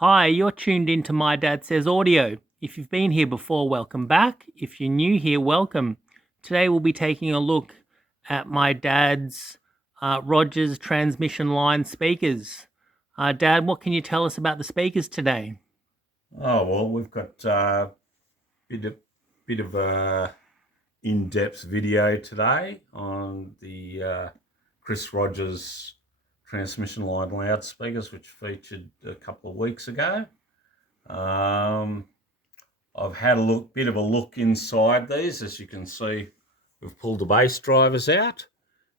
Hi, you're tuned into My Dad Says Audio. If you've been here before, welcome back. If you're new here, welcome. Today we'll be taking a look at my dad's Rogers transmission line speakers. Dad, what can you tell us about the speakers today? Oh, well, we've got a bit of a in-depth video today on the Chris Rogers transmission line loudspeakers, which featured a couple of weeks ago. I've had bit of a look inside these. As you can see, we've pulled the bass drivers out,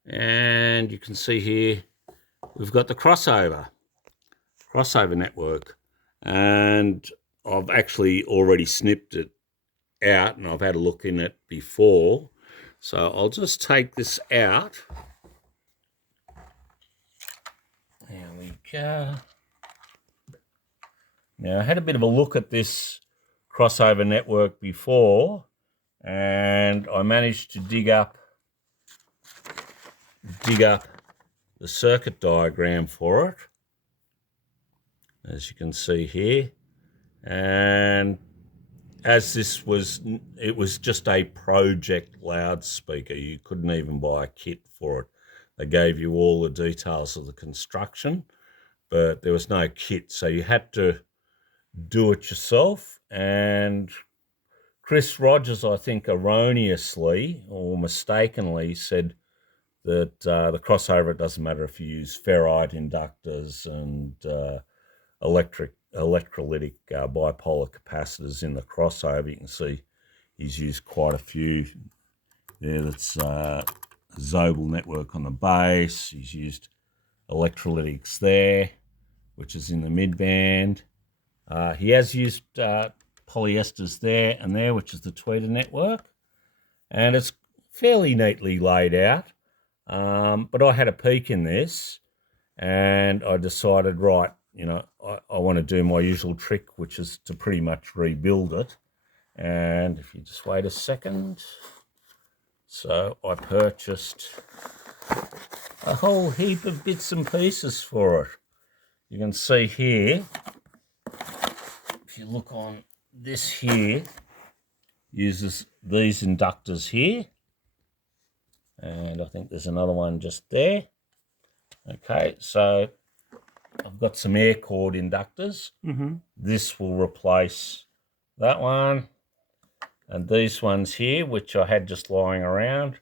and you can see here we've got the crossover network, and I've actually already snipped it out and I've had a look in it before. So I'll just take this out. There we go. Now, I had a bit of a look at this crossover network before, and I managed to dig up the circuit diagram for it, as you can see here. And as it was just a project loudspeaker. You couldn't even buy a kit for it. They gave you all the details of the construction, but there was no kit, so you had to do it yourself. And Chris Rogers, I think, erroneously or mistakenly said that the crossover, it doesn't matter if you use ferrite inductors and electrolytic bipolar capacitors in the crossover. You can see he's used quite a few there. That's Zobel network on the base. He's used electrolytics there, which is in the mid-band. He has used polyesters there and there, which is the tweeter network. And it's fairly neatly laid out. But I had a peek in this and I decided, right, I want to do my usual trick, which is to pretty much rebuild it. And if you just wait a second. So I purchased a whole heap of bits and pieces for it. You can see here, if you look on this here, uses these inductors here. And I think there's another one just there. Okay, so I've got some air cord inductors. This will replace that one. And these ones here, which I had just lying around,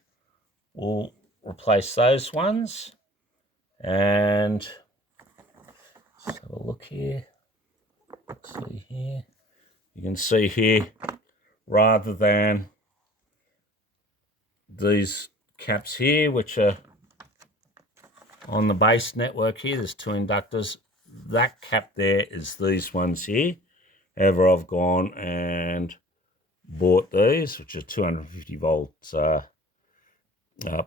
will replace those ones. And let's have a look here. Let's see here. You can see here, rather than these caps here, which are on the base network here, there's two inductors. That cap there is these ones here. However, I've gone and bought these, which are 250 volts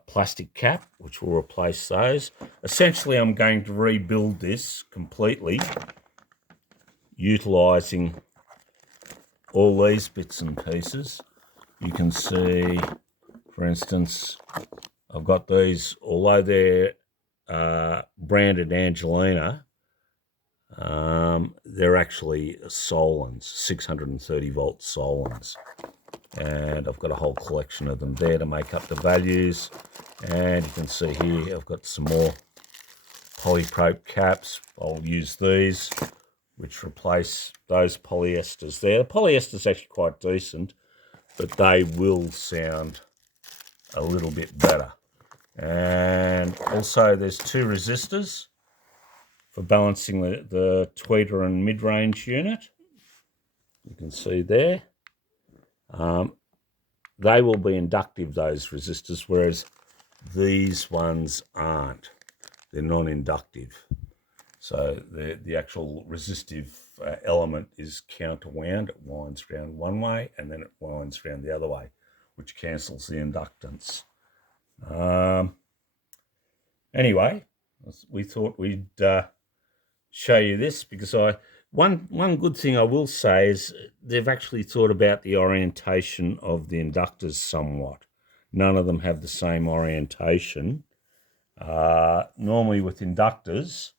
plastic cap, which will replace those. Essentially, I'm going to rebuild this completely, utilising all these bits and pieces. You can see, for instance, I've got these, although they're branded Angelina, they're actually Solons, 630 volt Solons. And I've got a whole collection of them there to make up the values. And you can see here, I've got some more polyprope caps. I'll use these, which replace those polyesters there. The polyester's actually quite decent, but they will sound a little bit better. And also there's two resistors for balancing the tweeter and mid-range unit. You can see there. They will be inductive, those resistors, whereas these ones aren't. They're non-inductive. So the actual resistive element is counterwound. It winds around one way and then it winds around the other way, which cancels the inductance. Anyway, we thought we'd show you this because one good thing I will say is they've actually thought about the orientation of the inductors somewhat. None of them have the same orientation. Normally with inductors,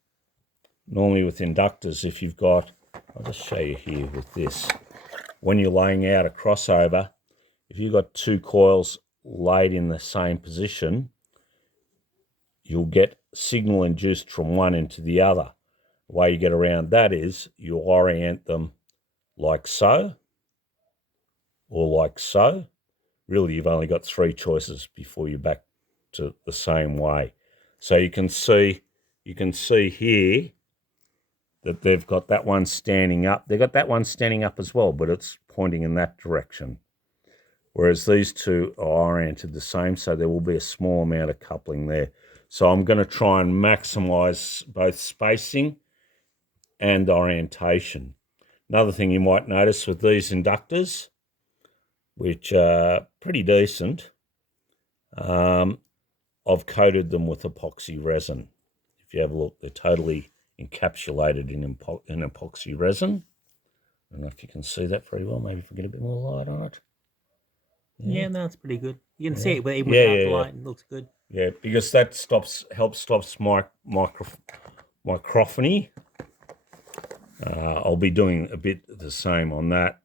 if you've got I'll just show you here with this. When you're laying out a crossover, if you've got two coils laid in the same position, you'll get signal induced from one into the other. The way you get around that is you orient them like so or like so. Really, you've only got three choices before you're back to the same way. So you can see here that they've got that one standing up. They've got that one standing up as well, but it's pointing in that direction. Whereas these two are oriented the same, so there will be a small amount of coupling there. So I'm going to try and maximize both spacing and orientation. Another thing you might notice with these inductors, which are pretty decent, I've coated them with epoxy resin. If you have a look, they're totally encapsulated in epoxy resin. I don't know if you can see that very well. Maybe if we get a bit more light on it. Yeah, no, that's pretty good. You can see it even without the light. It looks good. Yeah, because that helps stops microphony. I'll be doing a bit the same on that,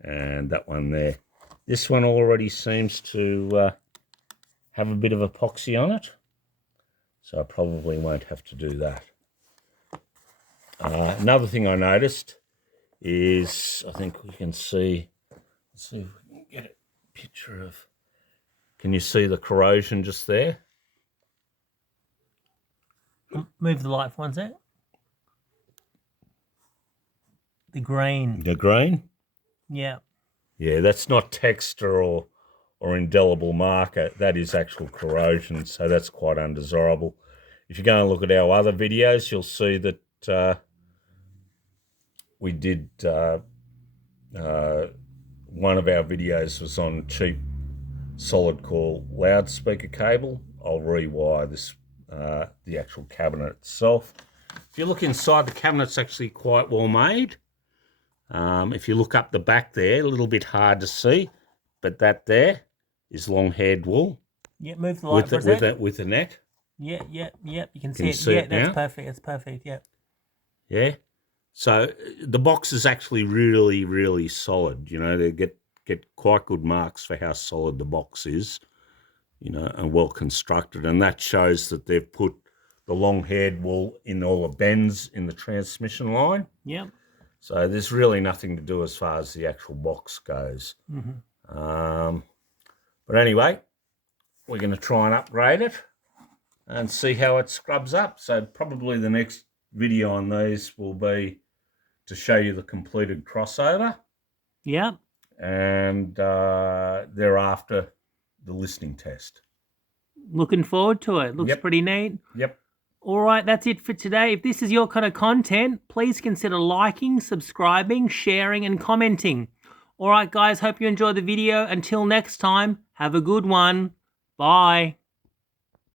and that one there. This one already seems to have a bit of epoxy on it, so I probably won't have to do that. Another thing I noticed is, I think we can see, let's see if we can get a picture of, can you see the corrosion just there? Move the light for one sec. The grain. The grain? Yeah. Yeah, that's not texture or indelible marker. That is actual corrosion, so that's quite undesirable. If you go and look at our other videos, you'll see that we did one of our videos was on cheap solid core loudspeaker cable. I'll rewire this, the actual cabinet itself. If you look inside, the cabinet's actually quite well made. If you look up the back there, a little bit hard to see, but that there is long-haired wool. Yeah, move the light for a sec. With a net. Yeah. You can see it. Yeah, that's perfect. It's perfect. Yeah. Yeah. So the box is actually really, really solid. You know, they get quite good marks for how solid the box is, you know, and well constructed. And that shows that they've put the long-haired wool in all the bends in the transmission line. Yeah. So there's really nothing to do as far as the actual box goes. But anyway, we're going to try and upgrade it and see how it scrubs up. So probably the next video on these will be to show you the completed crossover. Yeah. And thereafter, the listening test. Looking forward to it. Looks pretty neat. Yep. All right, that's it for today. If this is your kind of content, please consider liking, subscribing, sharing, and commenting. All right, guys, hope you enjoyed the video. Until next time, have a good one. Bye.